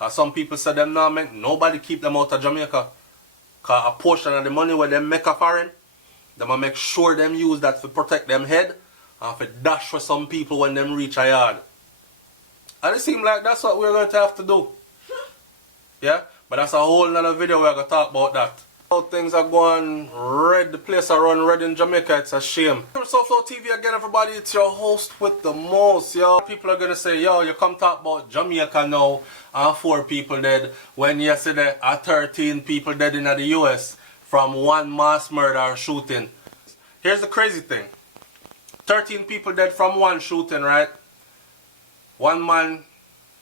Because some people say them now make nobody keep them out of Jamaica. Because a portion of the money where them make a foreign, them will make sure them use that to protect them head and for dash for some people when them reach a yard. And it seems like that's what we're going to have to do. Yeah? But that's a whole nother video we're going to talk about that. How things are going red, the place are run red in Jamaica, it's a shame. SouFLoTV again, everybody, it's your host with the most, yo. People are going to say, yo, you come talk about Jamaica now, and 4 people dead, when yesterday 13 people dead in the US from one mass murder or shooting. Here's the crazy thing. 13 people dead from one shooting, right? One man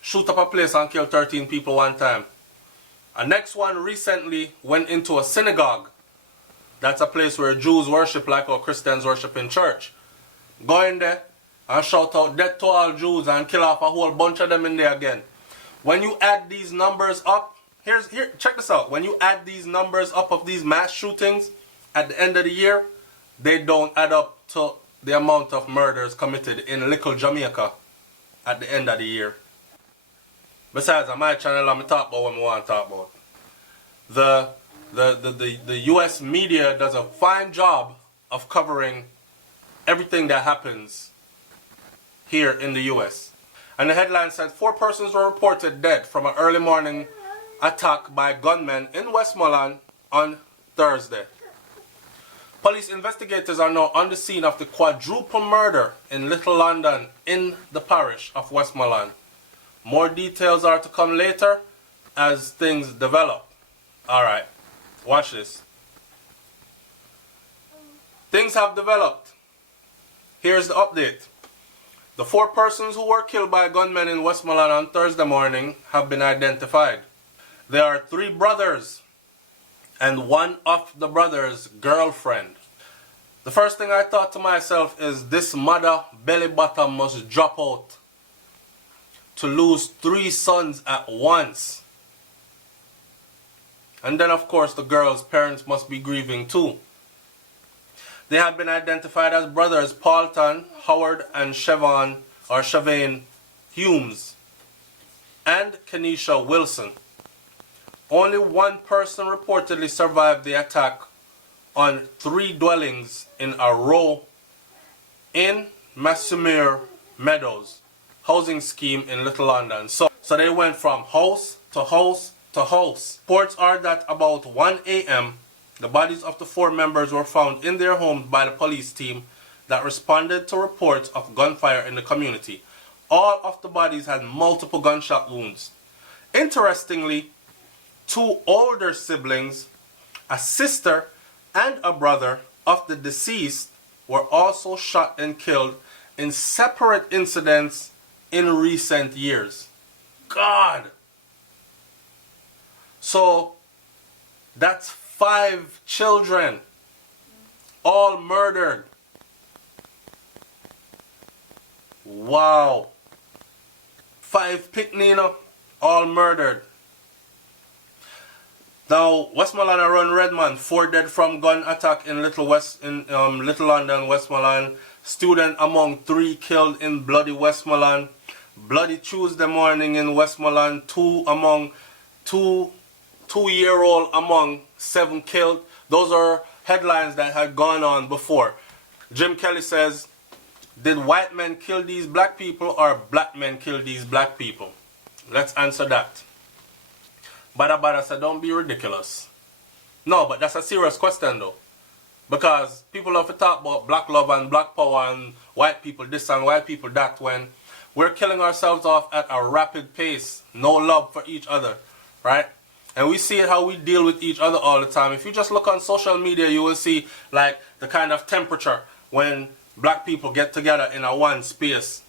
shoot up a place and kill 13 people one time. A next one recently went into a synagogue. That's a place where Jews worship like our Christians worship in church. Go in there and shout out death to all Jews and kill off a whole bunch of them in there again. When you add these numbers up, check this out. When you add these numbers up of these mass shootings at the end of the year, they don't add up to the amount of murders committed in little Jamaica at the end of the year. Besides, on my channel, I'm talk about what I want to talk about. The US media does a fine job of covering everything that happens here in the US. And the headline said 4 persons were reported dead from an early morning attack by gunmen in Westmoreland on Thursday. Police investigators are now on the scene of the quadruple murder in Little London in the parish of Westmoreland. More details are to come later as things develop. Alright, watch this. Things have developed. Here's the update. The 4 persons who were killed by gunmen in Westmoreland on Thursday morning have been identified. There are 3 brothers and one of the brother's girlfriend. The first thing I thought to myself is this mother belly bottom must drop out to lose 3 sons at once. And then of course the girl's parents must be grieving too. They have been identified as brothers Paulton, Howard and Shavane Humes and Kenesha Wilson. Only one person reportedly survived the attack on 3 dwellings in a row in Massumere Meadows housing scheme in Little London. So they went from house to house to house. Reports are that about 1 a.m. the bodies of the 4 members were found in their homes by the police team that responded to reports of gunfire in the community. All of the bodies had multiple gunshot wounds. Interestingly, 2 older siblings, a sister and a brother of the deceased, were also shot and killed in separate incidents in recent years. God! So, that's 5 children, all murdered. Wow. 5 picnino, all murdered. Now, Westmoreland run Redmond, 4 dead from gun attack in Little London, Westmoreland. Student among 3 killed in bloody Westmoreland. Bloody Tuesday morning in Westmoreland, 2-year-old among 7 killed. Those are headlines that had gone on before. Jim Kelly says, did white men kill these black people or black men kill these black people? Let's answer that. Bada said, don't be ridiculous. No, but that's a serious question though. Because people love to talk about black love and black power and white people this and white people that when we're killing ourselves off at a rapid pace. No love for each other, right? And we see it how we deal with each other all the time. If you just look on social media, you will see like the kind of temperature when black people get together in a one space.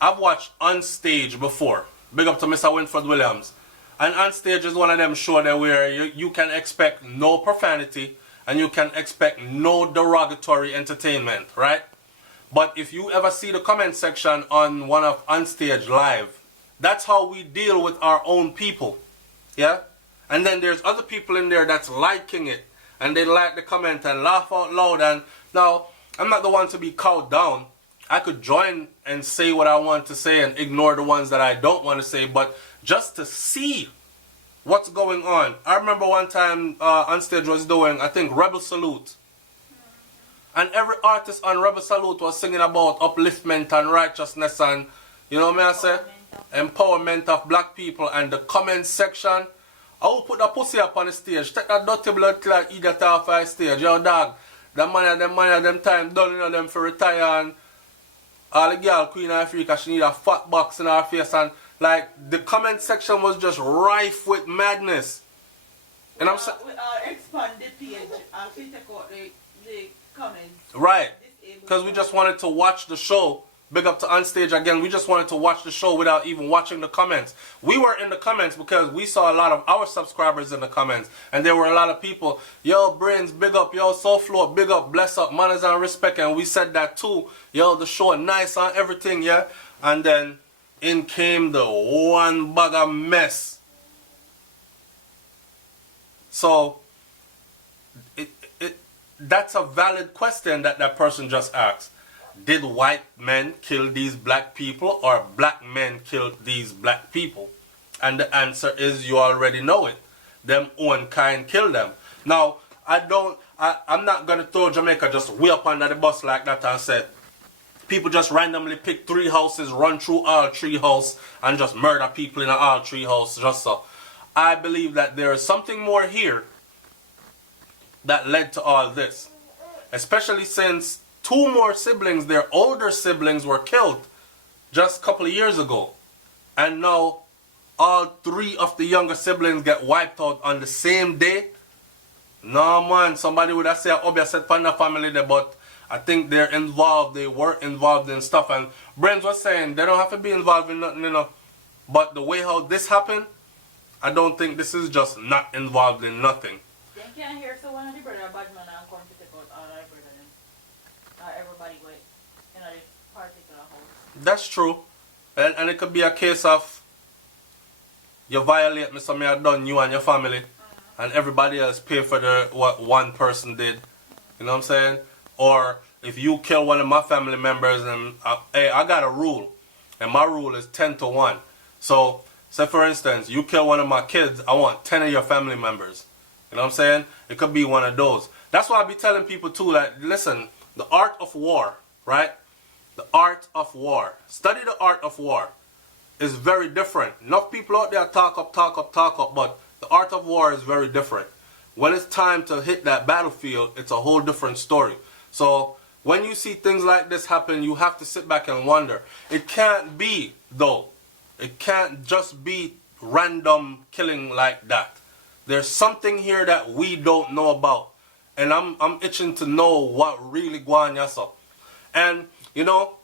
I've watched On Stage before. Big up to Mr. Winford Williams. And On Stage is one of them shows that where you can expect no profanity and you can expect no derogatory entertainment, right? But if you ever see the comment section on one of On Stage Live, that's how we deal with our own people, yeah? And then there's other people in there that's liking it, and they like the comment and laugh out loud. And now, I'm not the one to be cowed down. I could join and say what I want to say and ignore the ones that I don't want to say, but just to see what's going on. I remember one time on stage was doing, I think, Rebel Salute. And every artist on Rebel Salute was singing about upliftment and righteousness and, you know what I say? Empowerment of black people. And the comment section, I will put the pussy up on the stage. Take that dirty blood clot idiot off the stage. Yo, dog, them time done, you know, them for retire. And all the girl, Queen of Africa, she need a fat box in her face. And, like, the comment section was just rife with madness. And I'm saying... expand the page and we take out the comments. Right. Because we just wanted to watch the show. Big up to Onstage again. We just wanted to watch the show without even watching the comments. We were in the comments because we saw a lot of our subscribers in the comments. And there were a lot of people, yo, Brains, big up, yo, SouFLo, big up, bless up, manners and respect. And we said that too. Yo, the show nice and everything, yeah. And then in came the one bag of mess. So, that's a valid question that that person just asked. Did white men kill these black people or black men kill these black people? And the answer is you already know it. Them own kind killed them. Now, I'm not going to throw Jamaica just way up under the bus like that and say, people just randomly pick 3 houses, run through all 3 houses and just murder people in all 3 houses just so. I believe that there is something more here that led to all this. Especially since 2 more siblings, their older siblings, were killed just a couple of years ago. And now all 3 of the younger siblings get wiped out on the same day. No man, somebody would have said, oh, I said Panda family there, but I think they're involved, they were involved in stuff. And Brains was saying they don't have to be involved in nothing, you know. But the way how this happened, I don't think this is just not involved in nothing. They can't hear so one of the brother bad man and come to take out all our brother them. Everybody go in a particular house. That's true. And it could be a case of you violate me, so me have done you and your family. And everybody else pay for what one person did. You know what I'm saying? Or if you kill one of my family members and hey, I got a rule. And my rule is 10 to 1. So, say for instance, you kill one of my kids, I want 10 of your family members. You know what I'm saying? It could be one of those. That's why I be telling people too, like, listen, the art of war, right? The art of war. Study the art of war. Is very different. Enough people out there talk up, but the art of war is very different. When it's time to hit that battlefield, it's a whole different story. So, when you see things like this happen, you have to sit back and wonder. It can't be, though. It can't just be random killing like that. There's something here that we don't know about. And I'm itching to know what really going on. And, you know,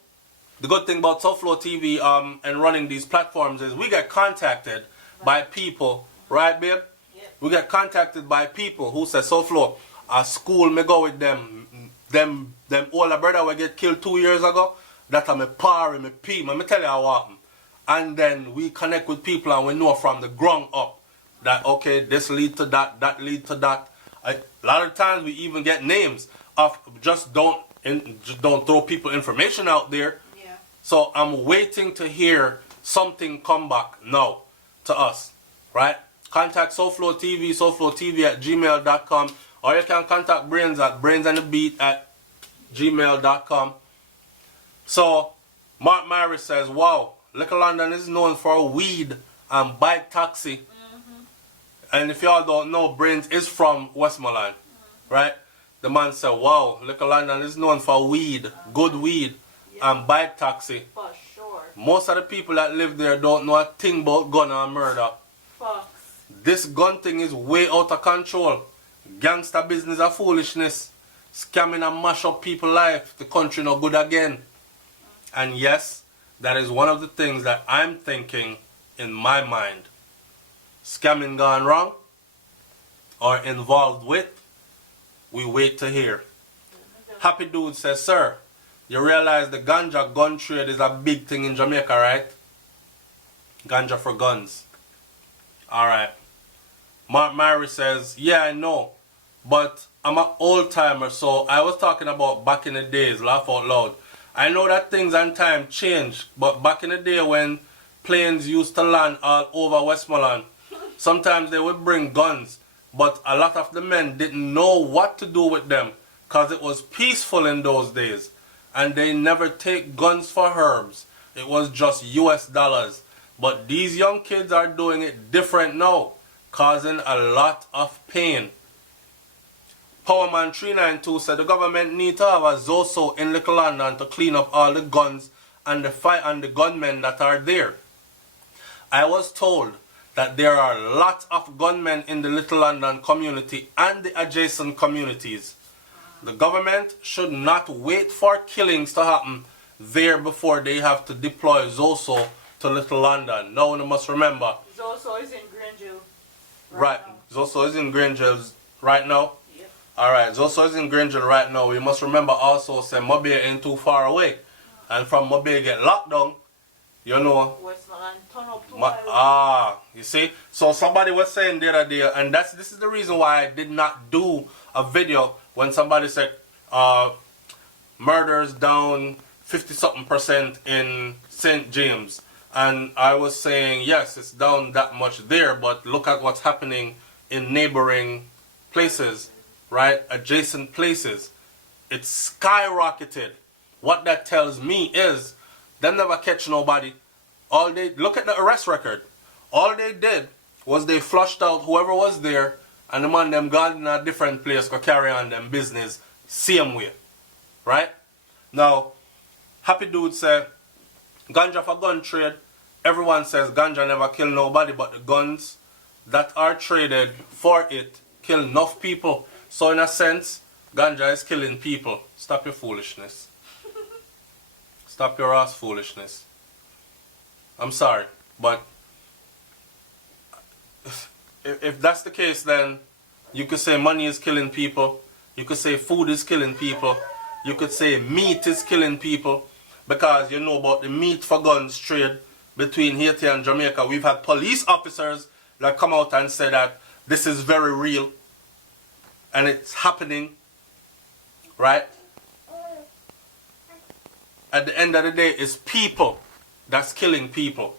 the good thing about SouFLoTV and running these platforms is we get contacted by people, right, babe? Yep. We get contacted by people who say, SouFLo, at school me go with them older brother we get killed 2 years ago, that I'm a par and me pee, me tell you what happened. And then we connect with people and we know from the ground up that, okay, this lead to that, that lead to that. A lot of times we even get names of just don't throw people information out there. Yeah. So I'm waiting to hear something come back now to us, right? Contact SouFLoTV, SouFLoTV@gmail.com, or you can contact Brains at brains&thebeat@gmail.com. So Mark Myrie says, wow, Little London is known for weed and bike taxi. And if y'all don't know, Brains is from Westmoreland, right? The man said, wow, Little London is known for weed, good weed, and bike taxi. For sure. Most of the people that live there don't know a thing about gun and murder. Fox. This gun thing is way out of control. Gangster business of foolishness. Scamming and mash up people's life. The country no good again. And yes, that is one of the things that I'm thinking in my mind. Scamming gone wrong or involved with, we wait to hear. Happy Dude says, sir, you realize the ganja gun trade is a big thing in Jamaica, right? Ganja for guns. Alright. Mark Myrie says, yeah, I know, but I'm an old timer, so I was talking about back in the days, laugh out loud. I know that things and time change, but back in the day when planes used to land all over Westmoreland, sometimes they would bring guns, but a lot of the men didn't know what to do with them because it was peaceful in those days. And they never take guns for herbs. It was just US dollars. But these young kids are doing it different now, causing a lot of pain. Powerman 392 said the government need to have a ZOSO in Little London to clean up all the guns and the gunmen that are there. I was told that there are lots of gunmen in the Little London community and the adjacent communities. The government should not wait for killings to happen there before they have to deploy ZOSO to Little London. Now you must remember. ZOSO is in Grangeville. Right. ZOSO is in Grangeville right now. Yep. Alright, ZOSO is in Grangeville right now. You must remember also say Mobile ain't too far away. And from Mobile get locked down, you know. Westmoreland turn up to you see? So somebody was saying the other day, and this is the reason why I did not do a video when somebody said murders down 50-something% in St. James. And I was saying, yes, it's down that much there, but look at what's happening in neighboring places, right? Adjacent places. It's skyrocketed. What that tells me is, they never catch nobody. Look at the arrest record. All they did was they flushed out whoever was there, and the man them gone in a different place to carry on them business same way. Right? Now, Happy Dude said, ganja for gun trade. Everyone says ganja never kill nobody, but the guns that are traded for it kill enough people. So in a sense, ganja is killing people. Stop your foolishness. Stop your ass foolishness. I'm sorry, but if that's the case, then you could say money is killing people. You could say food is killing people. You could say meat is killing people, because you know about the meat for guns trade between Haiti and Jamaica. We've had police officers that come out and say that this is very real and it's happening, right? At the end of the day, it's people that's killing people.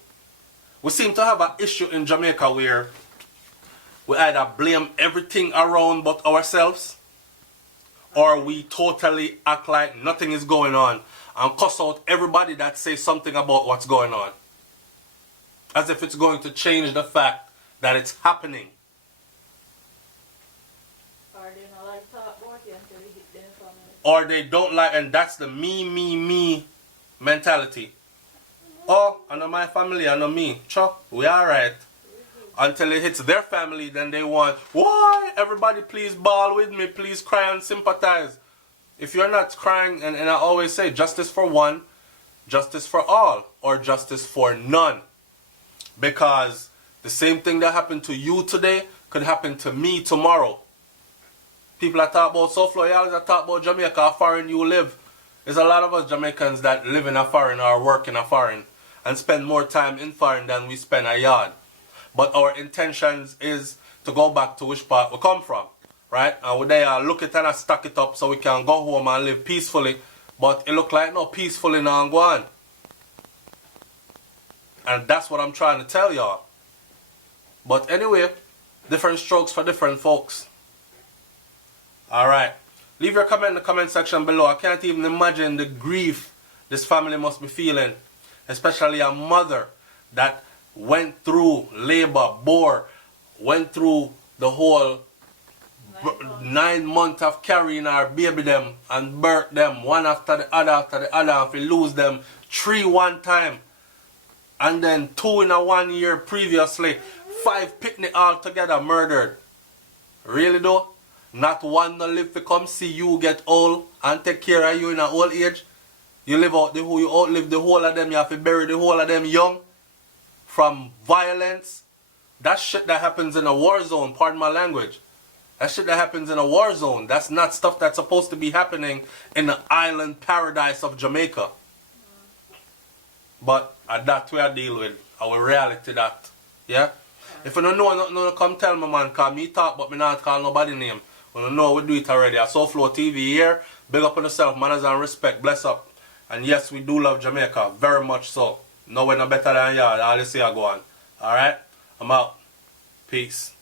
We seem to have an issue in Jamaica where we either blame everything around but ourselves, or we totally act like nothing is going on and cuss out everybody that says something about what's going on, as if it's going to change the fact that it's happening. Or they don't like talk about it until they hit their family. Or they don't like, and that's the me mentality. Oh, I know my family, I know me. Sure, we alright. Until it hits their family, then they want, why? Everybody please bawl with me, please cry and sympathize. If you're not crying, and I always say, justice for one, justice for all, or justice for none. Because the same thing that happened to you today could happen to me tomorrow. People that talk about SouFLoTV, that talk about Jamaica, how foreign you live. There's a lot of us Jamaicans that live in a foreign or work in a foreign and spend more time in foreign than we spend a yard. But our intentions is to go back to which part we come from, right? And we there look it and stack it up so we can go home and live peacefully. But it look like no peacefully now and go on. And that's what I'm trying to tell y'all. But anyway, different strokes for different folks. Alright. Leave your comment in the comment section below. I can't even imagine the grief this family must be feeling. Especially a mother that went through labor, bore, went through the whole 9 months of carrying our baby them and birth them one after the other, and we lose them 3 one time. And then 2 in a 1 year previously. 5 picnic all together murdered. Really though? Not one no live to come see you get old and take care of you in an old age. You live out you outlive the whole of them, you have to bury the whole of them young. From violence. That shit that happens in a war zone, pardon my language. That shit that happens in a war zone. That's not stuff that's supposed to be happening in the island paradise of Jamaica. But that's where I deal with our reality that. Yeah? If you don't know nothing, come tell me, man, cause me talk but me not call nobody name. When you know we do it already. I SouFLoTV here. Big up on yourself, manners and respect. Bless up. And yes, we do love Jamaica, very much so. No, we're not better than y'all. All you see I go on. Alright? I'm out. Peace.